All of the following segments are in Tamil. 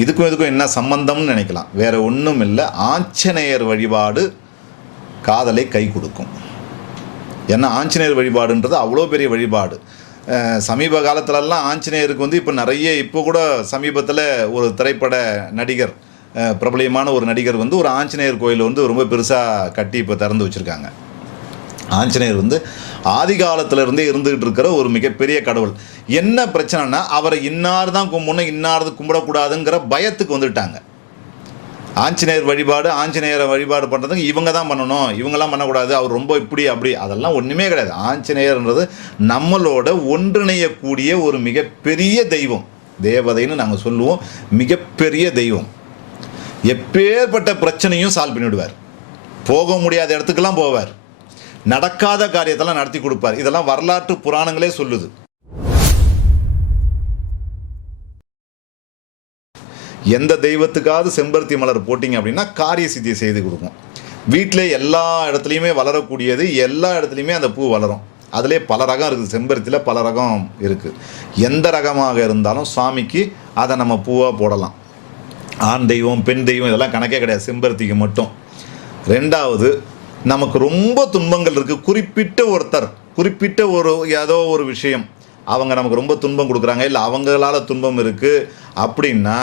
இதுக்கும் இதுக்கும் என்ன சம்பந்தம்னு நினைக்கலாம். வேற ஒன்றும் இல்லை ஆஞ்சநேயர் வழிபாடு காதலை கை கொடுக்கும். ஏன்னா ஆஞ்சநேயர் வழிபாடுன்றது அவ்வளோ பெரிய வழிபாடு. சமீப காலத்திலலாம் ஆஞ்சநேயருக்கு வந்து இப்போ நிறைய இப்போ கூட சமீபத்தில் ஒரு திரைப்பட நடிகர் பிரபலியமான ஒரு நடிகர் வந்து ஒரு ஆஞ்சநேயர் கோயில் வந்து ரொம்ப பெருசாக கட்டி இப்போ திறந்து வச்சுருக்காங்க. ஆஞ்சநேயர் வந்து ஆதி காலத்துல இருந்துகிட்டு இருக்கிற ஒரு மிகப்பெரிய கடவுள். என்ன பிரச்சனைனா அவரை இன்னார் தான் கும்பிடணும் இன்னாரது கும்பிடக்கூடாதுங்கிற பயத்துக்கு வந்துட்டாங்க. ஆஞ்சநேயர் வழிபாடு ஆஞ்சநேயரை வழிபாடு பண்ணுறதுக்கு இவங்க தான் பண்ணணும் இவங்கெல்லாம் பண்ணக்கூடாது அவர் ரொம்ப இப்படி அப்படி அதெல்லாம் ஒன்றுமே கிடையாது. ஆஞ்சநேயர்ன்றது நம்மளோட ஒன்றிணையக்கூடிய ஒரு மிகப்பெரிய தெய்வம். தேவதைன்னு நாங்கள் சொல்லுவோம் மிகப்பெரிய தெய்வம். எப்பேற்பட்ட பிரச்சனையும் சால்வ் பண்ணிவிடுவார் போக முடியாத இடத்துக்கெல்லாம் போவார். நடக்காத காரியத்தெல்லாம் நடத்தி கொடுப்பார். இதெல்லாம் வரலாற்று புராணங்களே சொல்லுது. எந்த தெய்வத்துக்காவது செம்பருத்தி மலர் போட்டிங்க அப்படின்னா காரிய சித்தியை செய்து கொடுக்கும். வீட்டிலே எல்லா இடத்துலையுமே வளரக்கூடியது எல்லா இடத்துலையுமே அந்த பூ வளரும். அதிலே பல ரகம் இருக்குது. செம்பருத்தியில் பல ரகம் இருக்குது எந்த ரகமாக இருந்தாலும் சுவாமிக்கு அதை நம்ம பூவாக போடலாம். ஆண் தெய்வம் பெண் தெய்வம் இதெல்லாம் கணக்கே கிடையாது. செம்பருத்திக்கு மட்டும். ரெண்டாவது நமக்கு ரொம்ப துன்பங்கள் இருக்குது குறிப்பிட்ட ஒருத்தர் குறிப்பிட்ட ஒரு ஏதோ ஒரு விஷயம் அவங்க நமக்கு ரொம்ப துன்பம் கொடுக்குறாங்க. இல்லை அவங்களால துன்பம் இருக்குது அப்படின்னா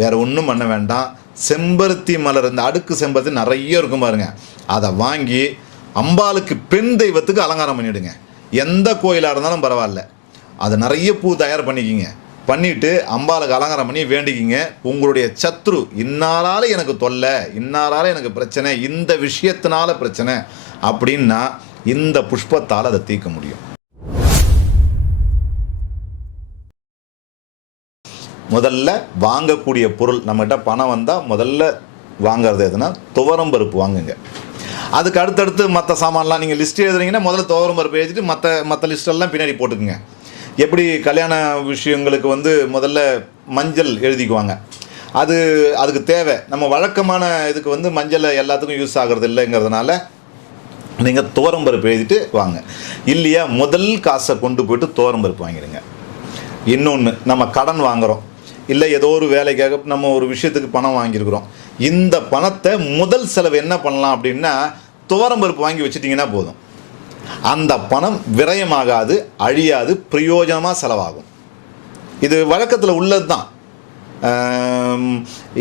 வேற ஒன்றும் பண்ண வேண்டாம். செம்பருத்தி மலர் இந்த அடுக்கு செம்பருத்தி நிறைய இருக்கும் பாருங்க. அதை வாங்கி அம்பாளுக்கு பெண் தெய்வத்துக்கு அலங்காரம் பண்ணிவிடுங்க எந்த கோயிலாக இருந்தாலும் பரவாயில்ல. அதை நிறைய பூ தயார் பண்ணிக்கிங்க. பண்ணிட்டு அம்பாளுக்கு அலங்காரம் பண்ணி வேண்டிக்கிங்க. உங்களுடைய சத்ரு இன்னாரால எனக்கு தொல்லை இன்னாரால எனக்கு பிரச்சனை இந்த விஷயத்தினால பிரச்சனை அப்படின்னா இந்த புஷ்பத்தால் அதை தீர்க்க முடியும். முதல்ல வாங்கக்கூடிய பொருள் நம்மகிட்ட பணம் வந்தால் முதல்ல வாங்குறது எதுனா துவரம் பருப்பு வாங்குங்க. அதுக்கு அடுத்தடுத்து மற்ற சாமான்லாம் நீங்கள் லிஸ்ட் எழுதுறீங்கன்னா முதல்ல துவரம் பருப்பு எழுதிட்டு மற்ற மற்ற லிஸ்டெல்லாம் பின்னாடி போட்டுக்குங்க. எப்படி கல்யாண விஷயங்களுக்கு வந்து முதல்ல மஞ்சள் எழுதிக்குவாங்க. அது அதுக்கு தேவை. நம்ம வழக்கமான இதுக்கு வந்து மஞ்சளை எல்லாத்துக்கும் யூஸ் ஆகிறது இல்லைங்கிறதுனால நீங்கள் துவரம் பருப்பு எழுதிட்டு வாங்க. இல்லையா முதல் காசை கொண்டு போயிட்டு துவரம் பருப்பு வாங்கிடுங்க. இன்னொன்று நம்ம கடன் வாங்குகிறோம் இல்லை ஏதோ ஒரு வேலைக்காக நம்ம ஒரு விஷயத்துக்கு பணம் வாங்கியிருக்கிறோம். இந்த பணத்தை முதல் செலவு என்ன பண்ணலாம் அப்படின்னா துவரம் பருப்பு வாங்கி வச்சிட்டிங்கன்னா போதும். அந்த பணம் விரயமாகாது அழியாது பிரயோஜனமாக செலவாகும். இது வழக்கத்தில் உள்ளது தான்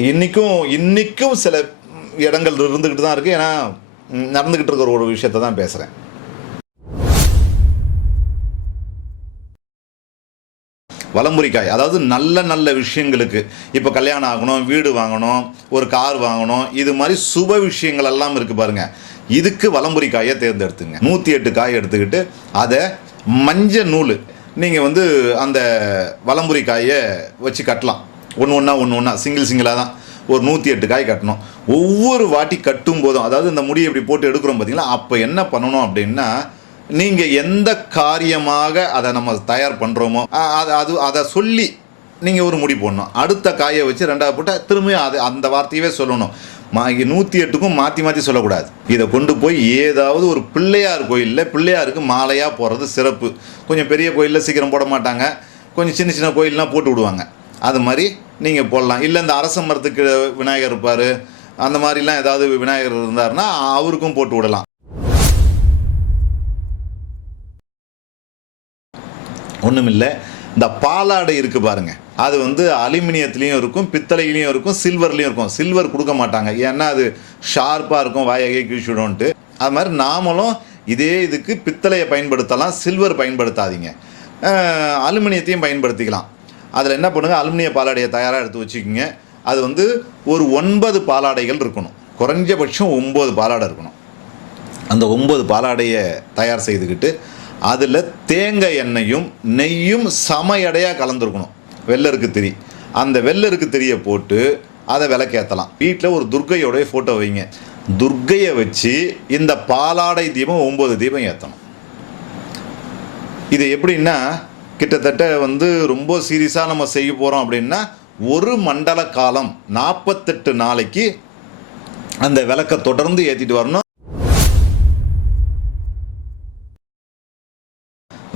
இன்றைக்கும் இன்றைக்கும் சில இடங்கள் இருந்துக்கிட்டு தான் இருக்குது ஏன்னா நடந்துக்கிட்டு இருக்கிற ஒரு விஷயத்தை தான் பேசுகிறேன் வலம்புரிக்காய் அதாவது நல்ல நல்ல விஷயங்களுக்கு. இப்போ கல்யாணம் ஆகணும் வீடு வாங்கணும் ஒரு கார் வாங்கணும் இது மாதிரி சுப விஷயங்கள் எல்லாம் இருக்குது பாருங்க. இதுக்கு வலம்புரிக்காயை தேர்ந்தெடுத்துங்க. நூற்றி எட்டு காய் எடுத்துக்கிட்டு அதை மஞ்சள் நூல் நீங்கள் வந்து அந்த வலம்புரி காயை வச்சு கட்டலாம். ஒன்று ஒன்றா ஒன்று ஒன்றா சிங்கிள் சிங்கிளாக தான். ஒரு நூற்றி எட்டு காய் கட்டணும். ஒவ்வொரு வாட்டி கட்டும் போதும் அதாவது இந்த முடியை இப்படி போட்டு எடுக்கிறோம் பார்த்தீங்களா அப்போ என்ன பண்ணணும் அப்படின்னா நீங்கள் எந்த காரியமாக அதை நம்ம தயார் பண்ணுறோமோ அது அது அதை சொல்லி நீங்கள் ஒரு முடி போடணும். அடுத்த காயை வச்சு ரெண்டாவது போட்டால் திரும்பியும் அது அந்த வார்த்தையவே சொல்லணும். மா நூற்றி எட்டுக்கும் மாற்றி மாற்றி சொல்லக்கூடாது. இதை கொண்டு போய் ஏதாவது ஒரு பிள்ளையார் கோயிலில் பிள்ளையாருக்கு மாலையாக போடுறது சிறப்பு. கொஞ்சம் பெரிய கோயிலில் சீக்கிரம் போட மாட்டாங்க. கொஞ்சம் சின்ன சின்ன கோயிலெலாம் போட்டு விடுவாங்க. அது மாதிரி நீங்கள் போடலாம். இல்லை இந்த அரச மரத்துக்கு விநாயகர் இருப்பார். அந்த மாதிரிலாம் ஏதாவது விநாயகர் இருந்தாருன்னா அவருக்கும் போட்டு விடலாம். ஒன்றுமில்லை இந்த பாலாடை இருக்குது பாருங்க. அது வந்து அலுமினியத்துலேயும் இருக்கும் பித்தளையிலையும் இருக்கும் சில்வர்லேயும் இருக்கும். சில்வர் கொடுக்க மாட்டாங்க. ஏன்னா அது ஷார்ப்பாக இருக்கும் வாயகை கிழிச்சுடும்ன்ட்டு. அது மாதிரி நாமளும் இதே இதுக்கு பித்தளையை பயன்படுத்தலாம் சில்வர் பயன்படுத்தாதீங்க. அலுமினியத்தையும் பயன்படுத்திக்கலாம். அதில் என்ன பண்ணுங்கள் அலுமினிய பாலாடையை தயாராக எடுத்து வச்சுக்கோங்க. அது வந்து ஒரு ஒன்பது பாலாடைகள் இருக்கணும். குறைஞ்சபட்சம் ஒம்பது பாலாடை இருக்கணும். அந்த ஒம்பது பாலாடையை தயார் செய்துக்கிட்டு அதில் தேங்காய் எண்ணெயும் நெய்யும் சம எடையாக கலந்துருக்கணும். வெள்ளருக்கு திரி. அந்த வெள்ளருக்கு திரியை போட்டு அதை விளக்கேற்றலாம் வீட்டில் ஒரு துர்க்கையோடைய ஃபோட்டோ வைங்க. துர்க்கையை வச்சு இந்த பாலாடை தீபம் ஒம்பது தீபம் ஏற்றணும் இது எப்படின்னா கிட்டத்தட்ட வந்து ரொம்ப சீரியஸாக நம்ம செய்ய போகிறோம் அப்படின்னா ஒரு மண்டல காலம் நாற்பத்தெட்டு நாளைக்கு அந்த விளக்கை தொடர்ந்து ஏற்றிட்டு வரணும்.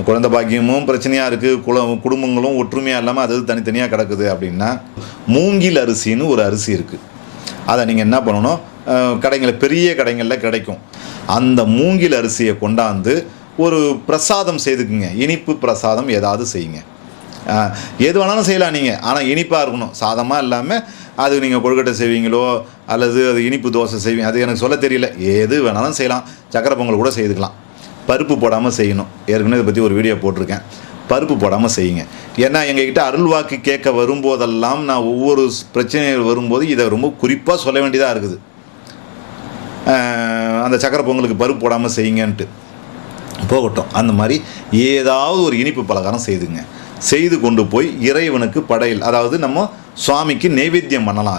குழந்தை பாக்கியமும் பிரச்சனையாக இருக்குது குல குடும்பங்களும் ஒற்றுமையாக இல்லாமல் அது தனித்தனியாக கிடக்குது அப்படின்னா மூங்கில் அரிசின்னு ஒரு அரிசி இருக்குது அதை நீங்கள் என்ன பண்ணணும்? கடைங்களில் பெரிய கடைங்களில் கிடைக்கும். அந்த மூங்கில் அரிசியை கொண்டாந்து ஒரு பிரசாதம் செய்துக்குங்க. இனிப்பு பிரசாதம் ஏதாவது செய்யுங்க. எது வேணாலும் செய்யலாம் நீங்கள் ஆனால் இனிப்பாக இருக்கணும். சாதமாக இல்லாமல் அது நீங்கள் கொழுக்கட்டை செய்வீங்களோ அல்லது அது இனிப்பு தோசை செய்வீங்க அது எனக்கு சொல்ல தெரியல. எது வேணாலும் செய்யலாம். சக்கரை பொங்கல் கூட செய்துக்கலாம். பருப்பு போடாமல் செய்யணும். ஏற்கனவே இதை பற்றி ஒரு வீடியோ போட்டிருக்கேன். பருப்பு போடாமல் செய்யுங்க. ஏன்னா எங்ககிட்ட அருள்வாக்கு கேட்க வரும்போதெல்லாம் நான் ஒவ்வொரு பிரச்சனைகள் வரும்போது இதை ரொம்ப குறிப்பாக சொல்ல வேண்டியதாக இருக்குது. அந்த சக்கரை பொங்கலுக்கு பருப்பு போடாமல் செய்யுங்கன்ட்டு. போகட்டும். அந்த மாதிரி ஏதாவது ஒரு இனிப்பு பலகாரம் செய்துங்க. செய்து கொண்டு போய் இறைவனுக்கு படையல். அதாவது நம்ம சுவாமிக்கு நைவேத்தியம் பண்ணலாம்.